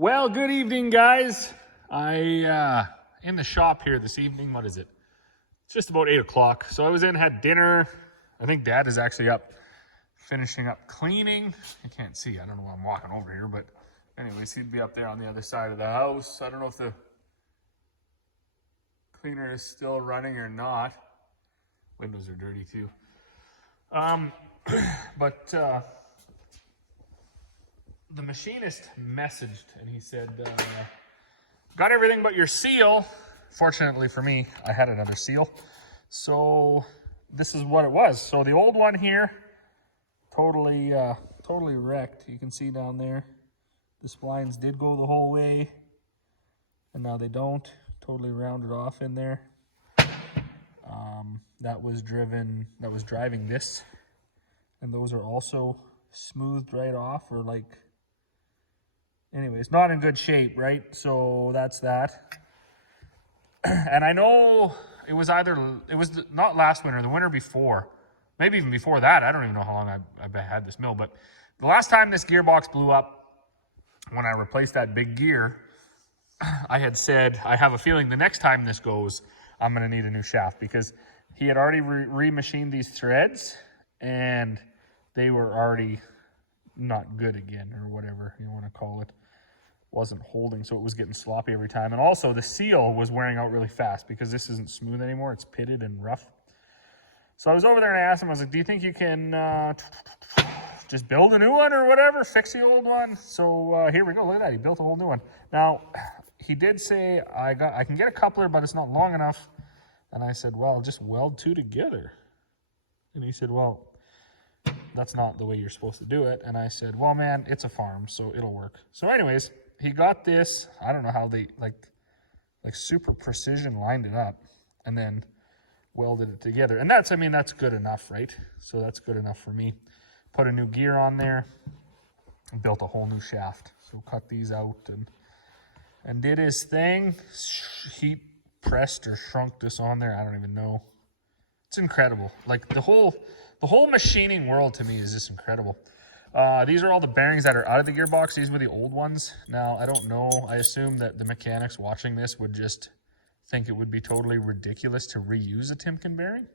Well, good evening, guys. In the shop here this evening. What is it? It's just about 8 o'clock. So I was in, had dinner. I think Dad is actually up finishing up cleaning. I can't see. I don't know why I'm walking over here, but anyways, he'd be up there on the other side of the house. I don't know if the cleaner is still running or not. Windows are dirty too. The machinist messaged and he said, got everything but your seal. Fortunately for me, I had another seal. So this is what it was. So the old one here, totally wrecked. You can see down there, the splines did go the whole way and now they don't. Totally rounded off in there. That was driving this, and those are also smoothed right off, or like, anyways, not in good shape, right? So that's that. And I know it was not last winter, the winter before, maybe even before that. I don't even know how long I've had this mill, but the last time this gearbox blew up, when I replaced that big gear, I had said, I have a feeling the next time this goes, I'm going to need a new shaft, because he had already remachined these threads and they were already not good again, or whatever you want to call it. Wasn't holding, so it was getting sloppy every time. And also the seal was wearing out really fast because this isn't smooth anymore. It's pitted and rough. So I was over there and I asked him, I was like, do you think you can just build a new one or whatever, fix the old one? So here we go. Look at that. He built a whole new one. Now, he did say, I can get a coupler, but it's not long enough. And I said, well, just weld two together. And he said, well, that's not the way you're supposed to do it. And I said, well, man, it's a farm, so it'll work. So anyways, he got this. I don't know how they, like super precision lined it up and then welded it together. And that's good enough, right? So that's good enough for me. Put a new gear on there and built a whole new shaft. So cut these out and did his thing. Heat pressed or shrunk this on there. I don't even know. It's incredible. Like the whole machining world to me is just incredible. These are all the bearings that are out of the gearbox. These were the old ones. Now, I don't know. I assume that the mechanics watching this would just think it would be totally ridiculous to reuse a Timken bearing.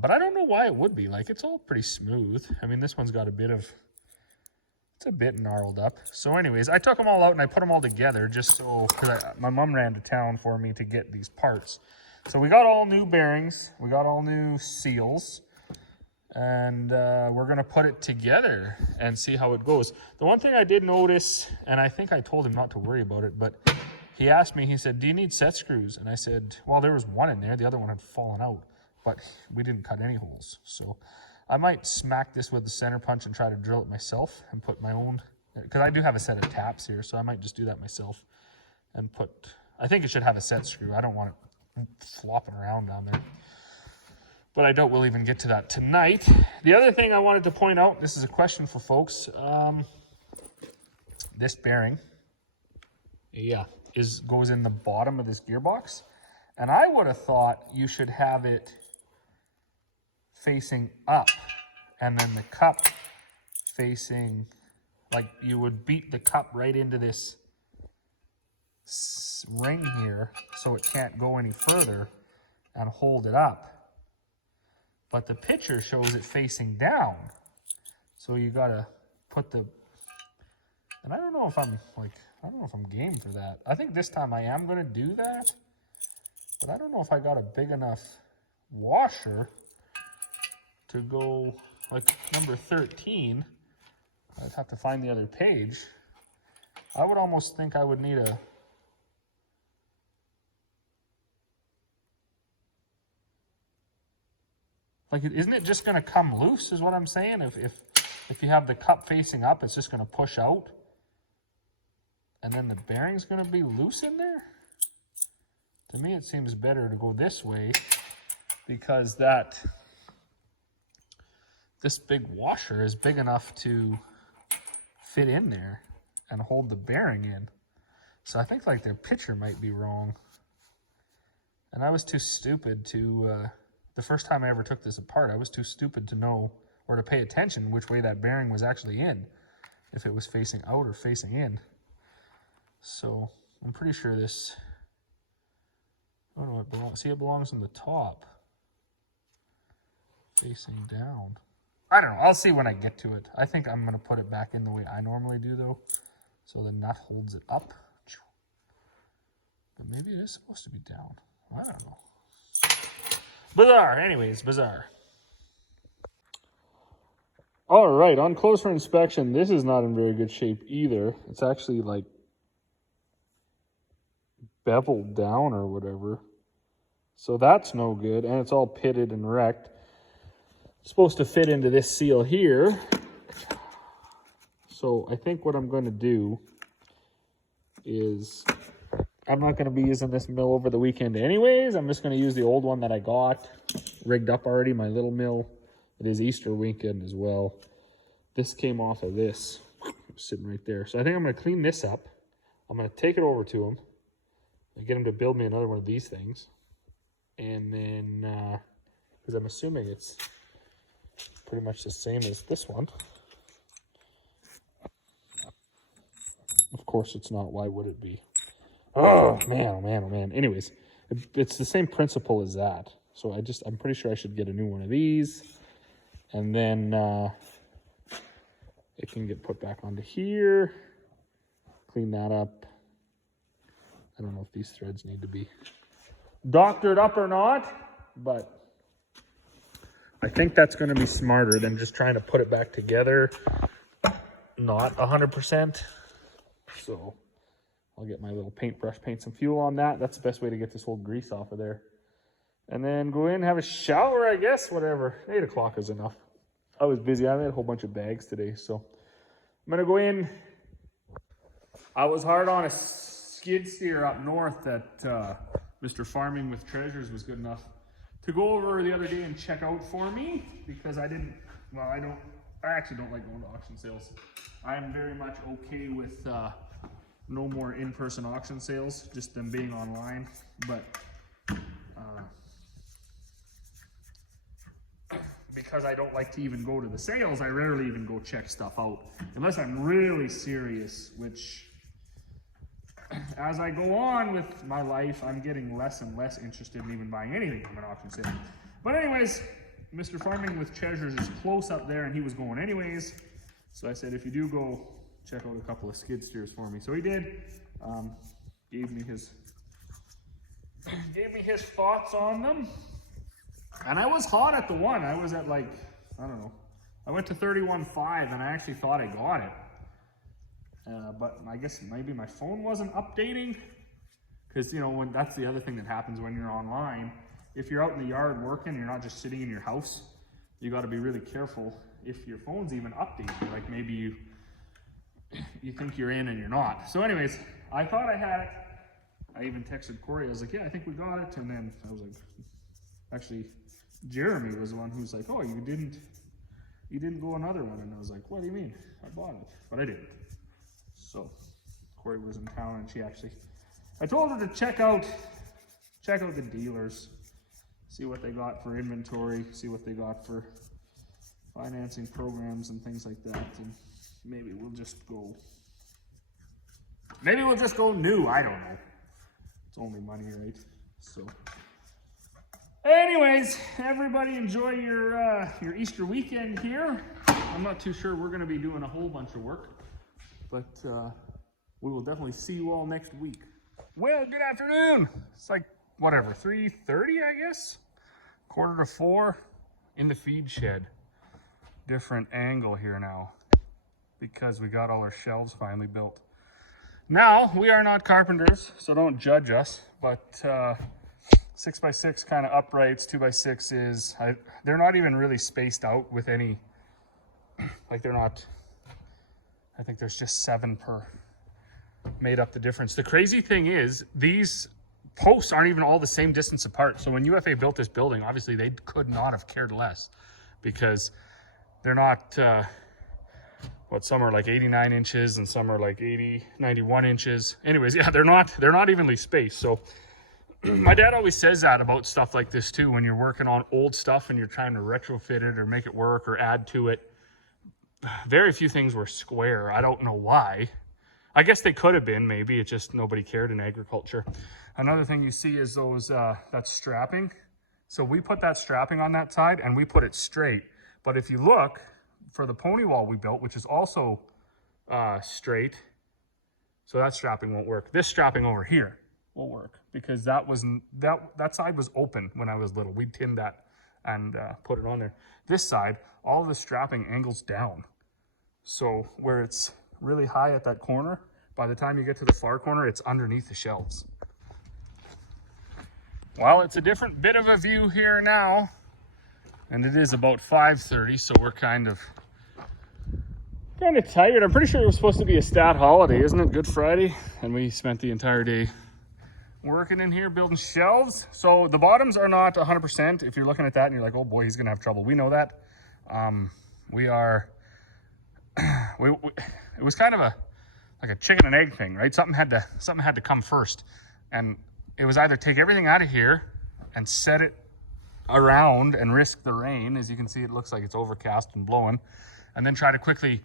But I don't know why it would be. Like, it's all pretty smooth. I mean, this one's got it's a bit gnarled up. So anyways, I took them all out and I put them all together just so, because my mom ran to town for me to get these parts. So we got all new bearings. We got all new seals. And we're going to put it together and see how it goes. The one thing I did notice, and I think I told him not to worry about it, but he asked me, he said, do you need set screws? And I said, well, there was one in there. The other one had fallen out, but we didn't cut any holes. So I might smack this with the center punch and try to drill it myself and put my own, because I do have a set of taps here, so I might just do that myself and I think it should have a set screw. I don't want it flopping around down there. But I doubt we'll even get to that tonight. The other thing I wanted to point out, this is a question for folks. This bearing, goes in the bottom of this gearbox. And I would have thought you should have it facing up and then the cup facing, like you would beat the cup right into this ring here so it can't go any further and hold it up. But the picture shows it facing down. So you gotta put and I don't know if I'm game for that. I think this time I am gonna do that, but I don't know if I got a big enough washer to go like number 13. I'd have to find the other page. I would almost think I would need isn't it just gonna come loose is what I'm saying? If you have the cup facing up, it's just gonna push out and then the bearing's gonna be loose in there? To me, it seems better to go this way because this big washer is big enough to fit in there and hold the bearing in. So I think like their picture might be wrong. And I was too stupid to, the first time I ever took this apart, I was too stupid to know or to pay attention which way that bearing was actually in, if it was facing out or facing in. So I'm pretty sure this, I don't know, it belongs, see, it belongs on the top, facing down. I don't know, I'll see when I get to it. I think I'm gonna put it back in the way I normally do though, so the nut holds it up. But maybe it is supposed to be down. I don't know. Bizarre, anyways, bizarre. All right, on closer inspection, this is not in very good shape either. It's actually like beveled down or whatever. So that's no good, and it's all pitted and wrecked. It's supposed to fit into this seal here. So I think what I'm going to do is, I'm not going to be using this mill over the weekend anyways. I'm just going to use the old one that I got rigged up already, my little mill. It is Easter weekend as well. This came off of this, sitting right there. So I think I'm going to clean this up. I'm going to take it over to him and get him to build me another one of these things. And then, because I'm assuming it's pretty much the same as this one. Of course it's not. Why would it be? Oh man, oh man, oh man. Anyways, it's the same principle as that. So I'm pretty sure I should get a new one of these. And then it can get put back onto here. Clean that up. I don't know if these threads need to be doctored up or not, but I think that's going to be smarter than just trying to put it back together. Not 100%. So I'll get my little paintbrush, paint some fuel on that. That's the best way to get this old grease off of there. And then go in, have a shower, I guess, whatever. 8 o'clock is enough. I was busy. I had a whole bunch of bags today, so I'm going to go in. I was hard on a skid steer up north that Mr. Farming with Treasures was good enough to go over the other day and check out for me, because I actually don't like going to auction sales. I'm very much okay with no more in-person auction sales, just them being online. But because I don't like to even go to the sales, I rarely even go check stuff out unless I'm really serious, which as I go on with my life, I'm getting less and less interested in even buying anything from an auction sale. But anyways, Mr. Farming with Treasures is close up there, and he was going anyways. So I said, if you do go, check out a couple of skid steers for me. So he did. Gave me his thoughts on them. And I was hot at the one. I was at like, I don't know. I went to 31.5 and I actually thought I got it. But I guess maybe my phone wasn't updating. Because, you know, that's the other thing that happens when you're online. If you're out in the yard working, you're not just sitting in your house. You got to be really careful if your phone's even updating. Like maybe you think you're in and you're not. So anyways, I thought I had it. I even texted Corey. I was like, yeah, I think we got it. And then I was like, actually, Jeremy was the one who was like, oh, you didn't go another one. And I was like, what do you mean? I bought it, but I didn't. So Corey was in town, and I told her to check out the dealers, see what they got for inventory, see what they got for financing programs and things like that. And maybe we'll just go new. I don't know. It's only money, right? So anyways, everybody enjoy your Easter weekend here. I'm not too sure we're going to be doing a whole bunch of work, but we will definitely see you all next week. Well, good afternoon. It's like, whatever, 3:30, I guess? 3:45 in the feed shed. Different angle here now because we got all our shelves finally built. Now, we are not carpenters, so don't judge us, but 6x6 kind of uprights, 2x6 they're not even really spaced out with any, like they're not, I think there's just 7 per, made up the difference. The crazy thing is these posts aren't even all the same distance apart. So when UFA built this building, obviously they could not have cared less, because they're not, some are like 89 inches and some are like 91 inches. Anyways, yeah, they're not evenly spaced. So my dad always says that about stuff like this too, when you're working on old stuff and you're trying to retrofit it or make it work or add to it. Very few things were square. I don't know why. I guess they could have been, maybe. It's just nobody cared in agriculture. Another thing you see is those, that strapping. So we put that strapping on that side and we put it straight. But if you look for the pony wall we built, which is also straight, so that strapping won't work. This strapping over here will work because that side was open when I was little. We tinned that and put it on there. This side, all of the strapping angles down. So where it's really high at that corner, by the time you get to the far corner, it's underneath the shelves. Well, it's a different bit of a view here now, and it is about 5:30, so we're kind of tired. I'm pretty sure it was supposed to be a stat holiday, isn't it? Good Friday, and we spent the entire day working in here building shelves. So the bottoms are not 100%. If you're looking at that and you're like, oh boy, he's gonna have trouble, we know that. It was kind of like a chicken and egg thing, right? Something had to come first, and it was either take everything out of here and set it around and risk the rain. As you can see, it looks like it's overcast and blowing, and then try to quickly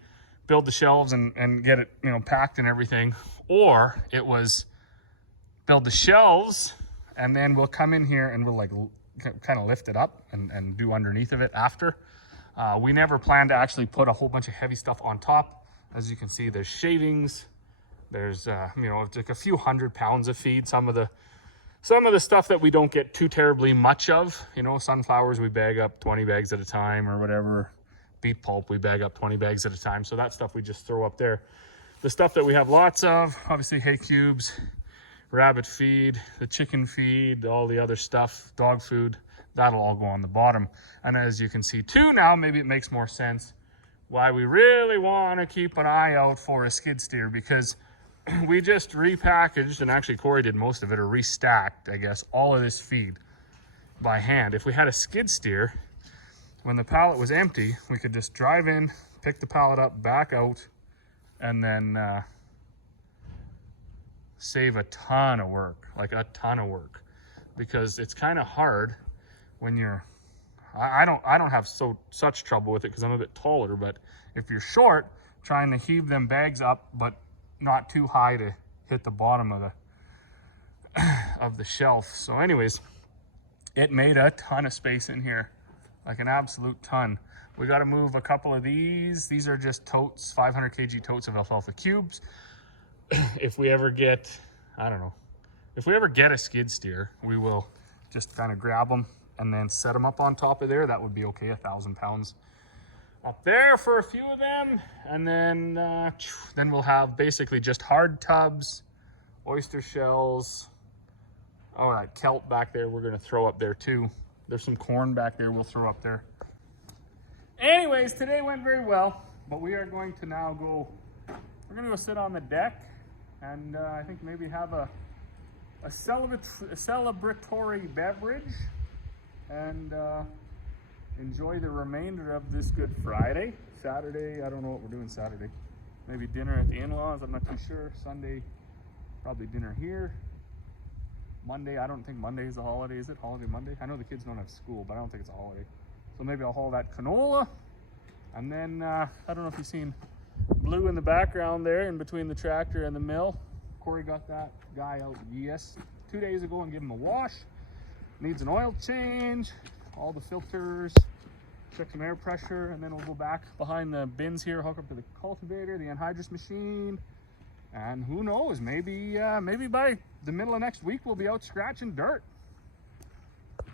build the shelves and get it, you know, packed and everything. Or it was build the shelves and then we'll come in here and we'll like kind of lift it up and do underneath of it after. We never planned to actually put a whole bunch of heavy stuff on top. As you can see, there's shavings, there's you know, it's like a few 100 pounds of feed. Some of the stuff that we don't get too terribly much of, you know, sunflowers we bag up 20 bags at a time or whatever. Beet pulp we bag up 20 bags at a time, so that stuff we just throw up there. The stuff that we have lots of, obviously hay cubes, rabbit feed, the chicken feed, all the other stuff, dog food, that'll all go on the bottom. And as you can see too now, maybe it makes more sense why we really want to keep an eye out for a skid steer, because we just repackaged, and actually Corey did most of it, or restacked, I guess, all of this feed by hand. If we had a skid steer, when the pallet was empty, we could just drive in, pick the pallet up, back out, and then save a ton of work, like a ton of work, because it's kind of hard when you're, I don't have such trouble with it because I'm a bit taller, but if you're short, trying to heave them bags up, but not too high to hit the bottom of the shelf. So anyways, it made a ton of space in here, like an absolute ton. We got to move a couple of these. These are just totes, 500 kg totes of alfalfa cubes. If we ever get, I don't know, if we ever get a skid steer, we will just kind of grab them and then set them up on top of there. That would be okay, 1,000 pounds up there for a few of them. And then we'll have basically just hard tubs, oyster shells. Oh, that kelp back there we're gonna throw up there too. There's some corn back there we'll throw up there. Anyways, today went very well, but we are going to now go, we're gonna go sit on the deck and I think maybe have a celebratory beverage and enjoy the remainder of this Good Friday. Saturday, I don't know what we're doing Saturday. Maybe dinner at the in-laws, I'm not too sure. Sunday, probably dinner here. Monday, I don't think Monday is a holiday. Is it holiday Monday? I know the kids don't have school, but I don't think it's a holiday. So maybe I'll haul that canola. And then, I don't know if you've seen blue in the background there in between the tractor and the mill. Corey got that guy out 2 days ago and gave him a wash. Needs an oil change, all the filters, check some air pressure, and then we'll go back behind the bins here, hook up to the cultivator, the anhydrous machine, and who knows, maybe by the middle of next week we'll be out scratching dirt.